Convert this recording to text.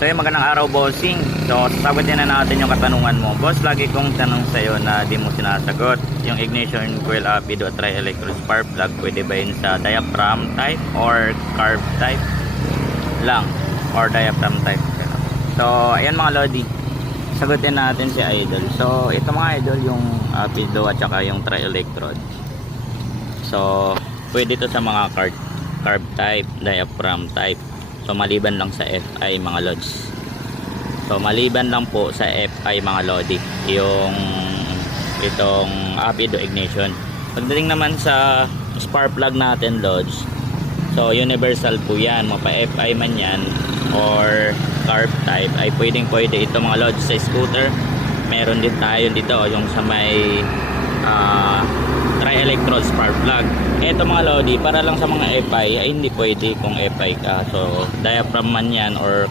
So yun, magandang araw bossing. So sasagutin na natin yung katanungan mo. Boss, lagi kong tanong sa'yo na di mo sinasagot. Yung ignition coil apido at tri-electrode spark plug, pwede ba yun sa diaphragm type or carb type lang? Or diaphragm type? So ayan mga lodi, sagutin natin si Idol. So ito mga idol, yung apido at saka yung tri-electrode. So pwede to sa mga carb type, diaphragm type. So maliban lang sa FI mga lods. So maliban lang po sa FI mga lodi, yung itong apido ignition. Pagdating naman sa spark plug natin lods, so universal po yan, mapa FI man yan or carb type, ay pwede ito mga lods. Sa scooter meron din tayo dito yung sa may tri-electrode spark plug. Ito mga lodi, para lang sa mga FI ay hindi pwede kung FI ka. So diaphragm man yan or